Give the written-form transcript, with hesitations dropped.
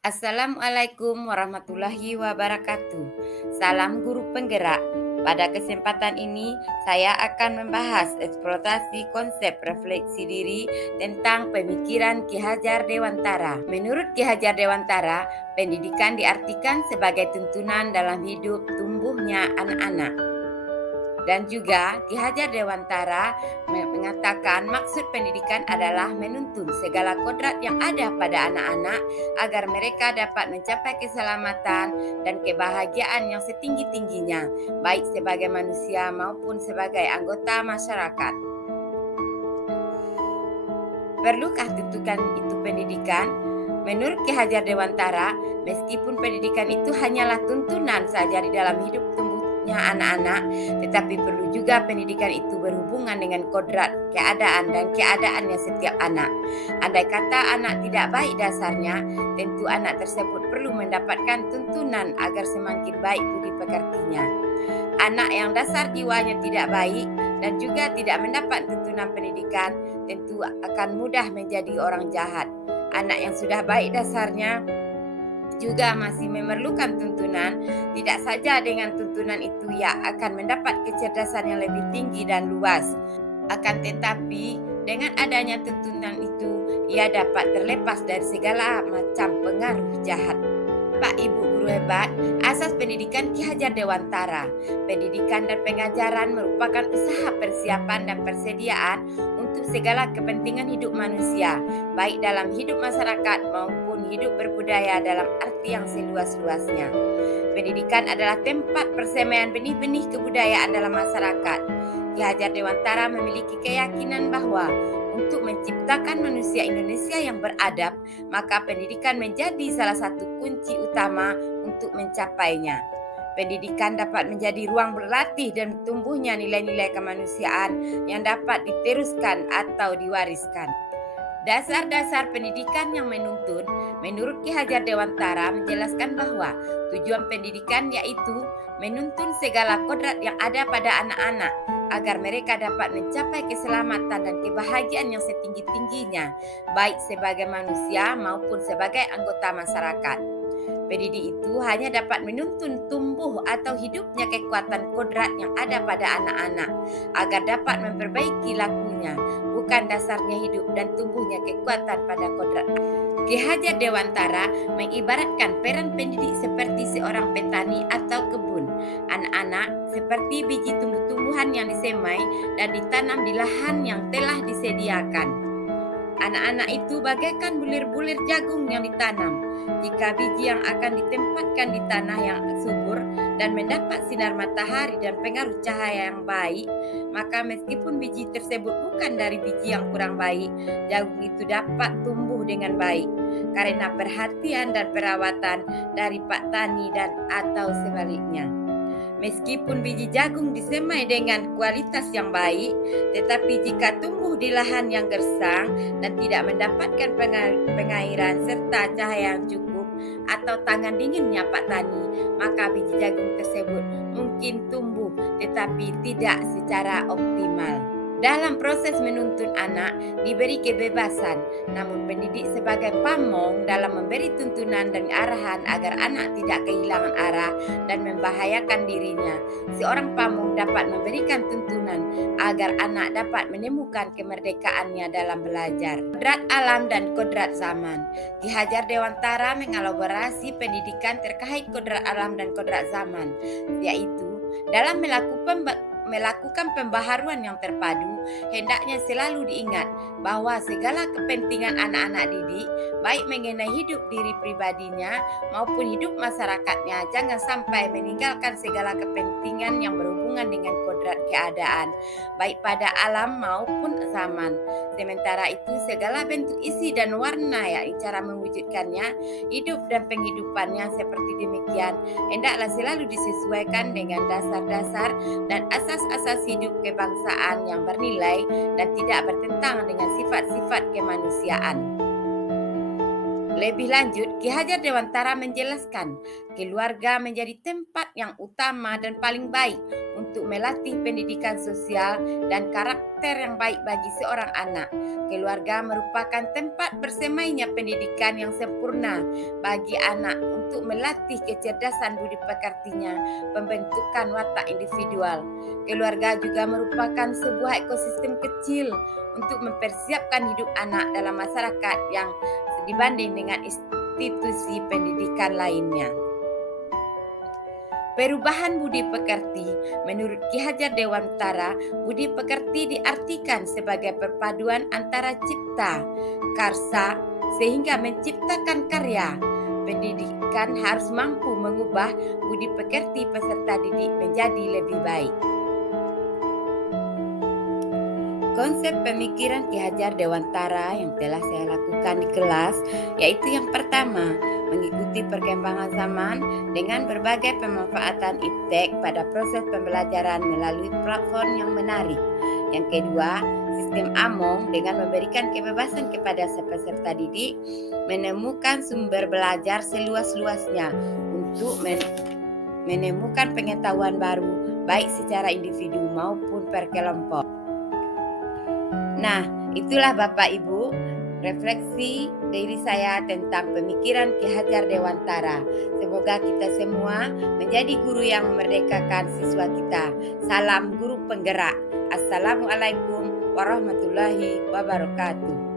Assalamualaikum warahmatullahi wabarakatuh. Salam guru penggerak. Pada kesempatan ini, saya akan membahas eksploitasi konsep refleksi diri tentang pemikiran Ki Hajar Dewantara. Menurut Ki Hajar Dewantara, pendidikan diartikan sebagai tuntunan dalam hidup tumbuhnya anak-anak. Dan juga Ki Hajar Dewantara mengatakan maksud pendidikan adalah menuntun segala kodrat yang ada pada anak-anak agar mereka dapat mencapai keselamatan dan kebahagiaan yang setinggi-tingginya, baik sebagai manusia maupun sebagai anggota masyarakat. Perlukah tentukan itu pendidikan? Menurut Ki Hajar Dewantara, meskipun pendidikan itu hanyalah tuntunan saja di dalam hidup tumbuhnya anak-anak, tetapi perlu juga pendidikan itu berhubungan dengan kodrat, keadaan, dan keadaannya setiap anak. Andai kata anak tidak baik dasarnya, tentu anak tersebut perlu mendapatkan tuntunan agar semakin baik budi pekertinya. Anak yang dasar jiwanya tidak baik dan juga tidak mendapat tuntunan pendidikan tentu akan mudah menjadi orang jahat. Anak yang sudah baik dasarnya juga masih memerlukan tuntunan, tidak saja dengan tuntunan itu ia akan mendapat kecerdasan yang lebih tinggi dan luas. Akan tetapi dengan adanya tuntunan itu ia dapat terlepas dari segala macam pengaruh jahat. Pak Ibu guru hebat, asas pendidikan Ki Hajar Dewantara. Pendidikan dan pengajaran merupakan usaha persiapan dan persediaan untuk segala kepentingan hidup manusia, baik dalam hidup masyarakat maupun hidup berbudaya dalam arti yang seluas-luasnya. Pendidikan adalah tempat persemaian benih-benih kebudayaan dalam masyarakat. Ki Hajar Dewantara memiliki keyakinan bahwa untuk menciptakan manusia Indonesia yang beradab, maka pendidikan menjadi salah satu kunci utama untuk mencapainya. Pendidikan dapat menjadi ruang berlatih dan tumbuhnya nilai-nilai kemanusiaan yang dapat diteruskan atau diwariskan. Dasar-dasar pendidikan yang menuntun, menurut Ki Hajar Dewantara menjelaskan bahwa tujuan pendidikan yaitu menuntun segala kodrat yang ada pada anak-anak agar mereka dapat mencapai keselamatan dan kebahagiaan yang setinggi-tingginya, baik sebagai manusia maupun sebagai anggota masyarakat. Pendidik itu hanya dapat menuntun tumbuh atau hidupnya kekuatan kodrat yang ada pada anak-anak agar dapat memperbaiki lakunya, bukan dasarnya hidup dan tumbuhnya kekuatan pada kodrat. Ki Hajar Dewantara mengibaratkan peran pendidik seperti seorang petani atau kebun. Anak-anak seperti biji tumbuh-tumbuhan yang disemai dan ditanam di lahan yang telah disediakan. Anak-anak itu bagaikan bulir-bulir jagung yang ditanam. Jika biji yang akan ditempatkan di tanah yang subur dan mendapat sinar matahari dan pengaruh cahaya yang baik, maka meskipun biji tersebut bukan dari biji yang kurang baik, jagung itu dapat tumbuh dengan baik karena perhatian dan perawatan dari Pak Tani dan atau sebaliknya. Meskipun biji jagung disemai dengan kualitas yang baik, tetapi jika tumbuh di lahan yang gersang dan tidak mendapatkan pengairan serta cahaya yang cukup atau tangan dinginnya Pak Tani, maka biji jagung tersebut mungkin tumbuh tetapi tidak secara optimal. Dalam proses menuntun anak diberi kebebasan, namun pendidik sebagai pamong dalam memberi tuntunan dan arahan agar anak tidak kehilangan arah dan membahayakan dirinya. Seorang pamong dapat memberikan tuntunan agar anak dapat menemukan kemerdekaannya dalam belajar. Kodrat alam dan kodrat zaman. Ki Hajar Dewantara mengelaborasi pendidikan terkait kodrat alam dan kodrat zaman, yaitu dalam melakukan pembaharuan yang terpadu, hendaknya selalu diingat bahwa segala kepentingan anak-anak didik, baik mengenai hidup diri pribadinya maupun hidup masyarakatnya, jangan sampai meninggalkan segala kepentingan yang berhubungan dengan kodrat keadaan, baik pada alam maupun zaman. Sementara itu, segala bentuk isi dan warna ya cara mewujudkannya, hidup dan penghidupannya seperti demikian, hendaklah selalu disesuaikan dengan dasar-dasar dan asas-asas hidup kebangsaan yang bernilai dan tidak bertentangan dengan sifat-sifat kemanusiaan. Lebih lanjut, Ki Hajar Dewantara menjelaskan, keluarga menjadi tempat yang utama dan paling baik untuk melatih pendidikan sosial dan karakter yang baik bagi seorang anak. Keluarga merupakan tempat bersemainya pendidikan yang sempurna bagi anak untuk melatih kecerdasan budi pekertinya, pembentukan watak individual. Keluarga juga merupakan sebuah ekosistem kecil untuk mempersiapkan hidup anak dalam masyarakat yang dibanding dengan institusi pendidikan lainnya. Perubahan budi pekerti, menurut Ki Hajar Dewantara, budi pekerti diartikan sebagai perpaduan antara cipta, karsa, sehingga menciptakan karya. Pendidikan harus mampu mengubah budi pekerti peserta didik menjadi lebih baik. Konsep pemikiran Ki Hajar Dewantara yang telah saya lakukan di kelas yaitu yang pertama, mengikuti perkembangan zaman dengan berbagai pemanfaatan iptek pada proses pembelajaran melalui platform yang menarik. Yang kedua, sistem AMONG dengan memberikan kebebasan kepada peserta didik menemukan sumber belajar seluas-luasnya untuk menemukan pengetahuan baru baik secara individu maupun per kelompok. Nah, itulah Bapak Ibu, refleksi dari saya tentang pemikiran Ki Hajar Dewantara. Semoga kita semua menjadi guru yang memerdekakan siswa kita. Salam guru penggerak. Assalamualaikum warahmatullahi wabarakatuh.